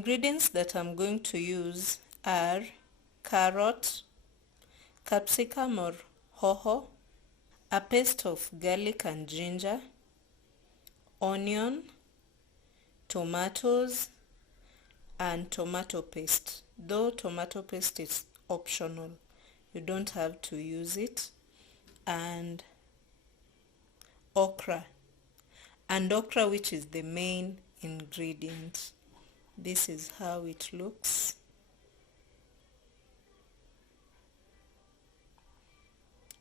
ingredients that I'm going to use are carrot, capsicum or hoho, a paste of garlic and ginger, onion, tomatoes, and tomato paste. Though tomato paste is optional, you don't have to use it. And okra, which is the main ingredient. This is how it looks.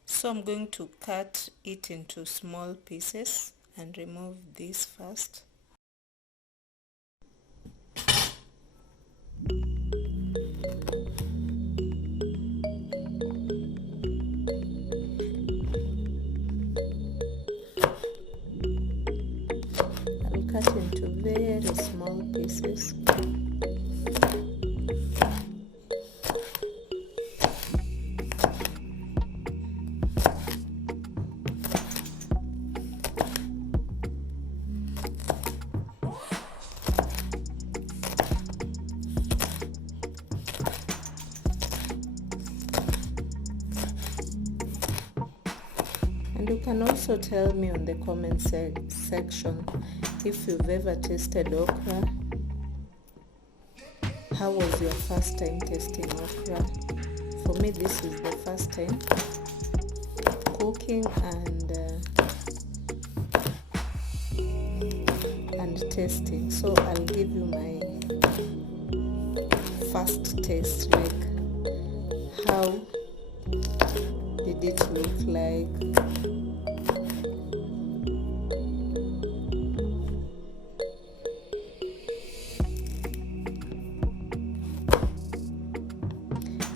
So I'm going to cut it into small pieces and remove this first. I'll cut into very small pieces. And you can also tell me on the comment section if you've ever tasted okra. How was your first time tasting okra? For me, this is the first time cooking and tasting. So I'll give you my first taste, like how did it look like.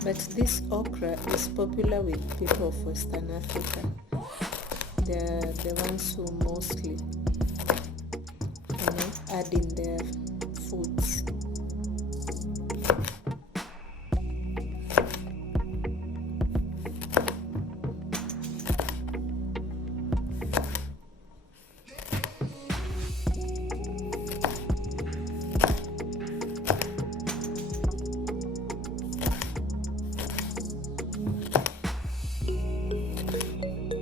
But this okra is popular with people of Western Africa. They're the ones who mostly, add in their foods.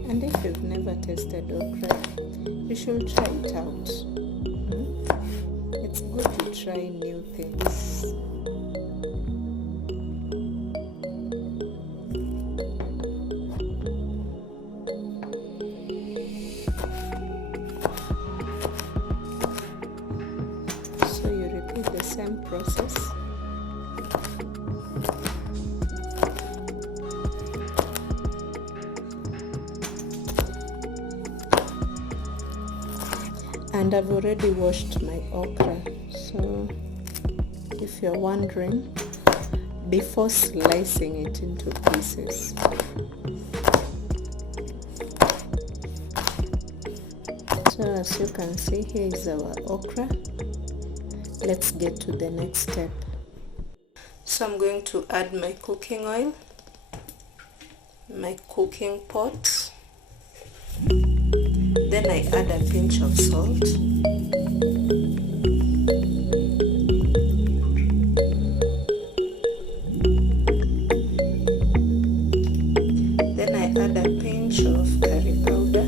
And if you've never tasted okra, you should try it out. It's good to try new things. So you repeat the same process. And I've already washed my okra, so if you're wondering, before slicing it into pieces. So as you can see, here is our okra. Let's get to the next step. So I'm going to add my cooking oil, my cooking pot. Then I add a pinch of salt. Then I add a pinch of curry powder.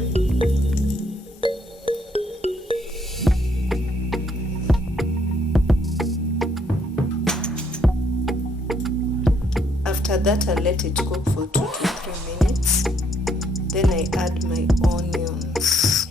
After that, I let it cook for 2 to 3 minutes. Then I add my onions.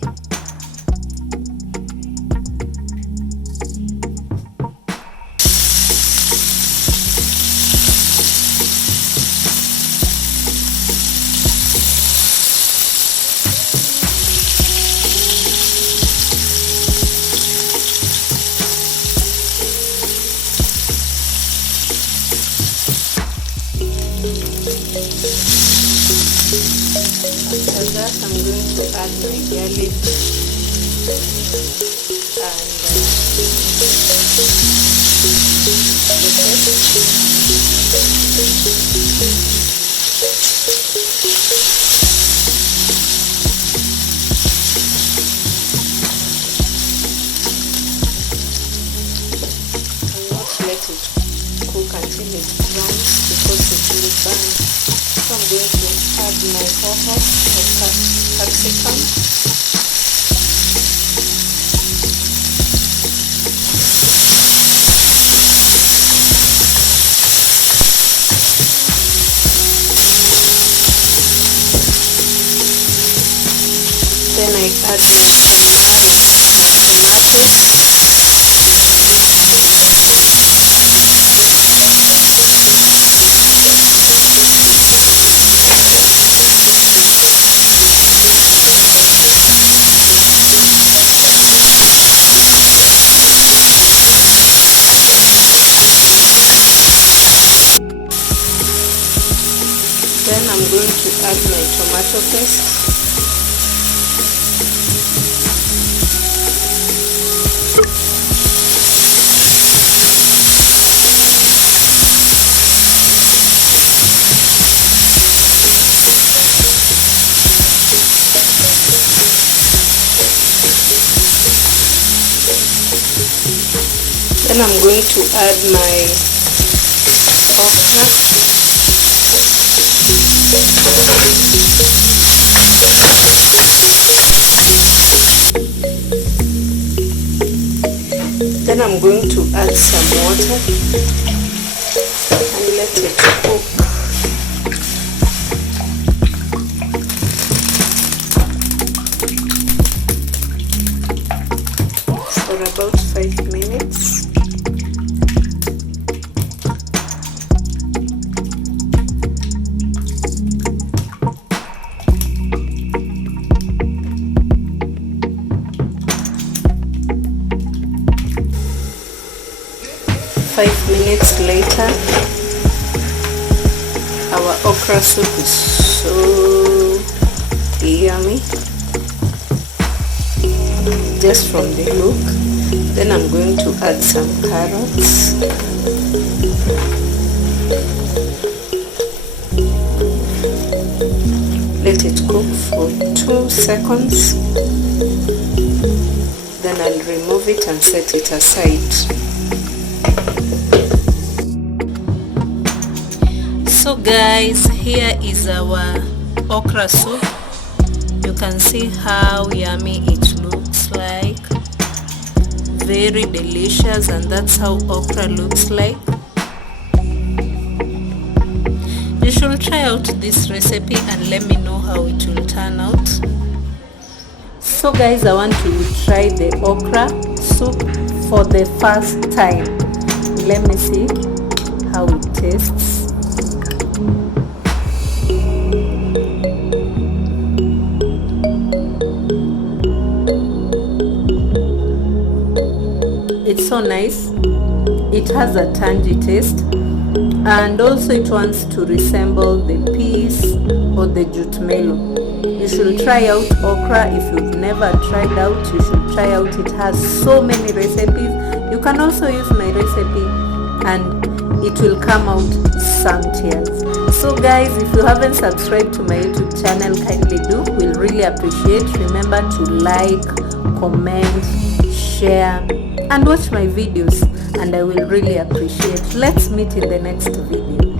After that, I'm going to add my garlic and the paste. I'll not let until it browns because it will burn. So I'm going to add my hoho or capsicum. Then I add some tomatoes. Then I'm going to add my tomato paste. Then I'm going to add my okra. Then I'm going to add some water and let it cook. For about 5 minutes. Later, our okra soup is so yummy just from the look. Then I'm going to add some carrots. Let it cook for 2 seconds. Then I'll remove it and set it aside. So guys, here is our okra soup. You can see how yummy it looks like. Very delicious, and that's how okra looks like. You should try out this recipe and let me know how it will turn out. So guys, I want to try the okra soup for the first time. Let me see how it tastes. It's so nice. It has a tangy taste, and also it wants to resemble the peas or the jute melon. You should try out okra. If you've never tried out, you should try out. It has so many recipes. You can also use my recipe and it will come out sumptuous. So guys, if you haven't subscribed to my YouTube channel, kindly do. We'll really appreciate. Remember to like, comment, share and watch my videos, and I will really appreciate. Let's meet in the next video.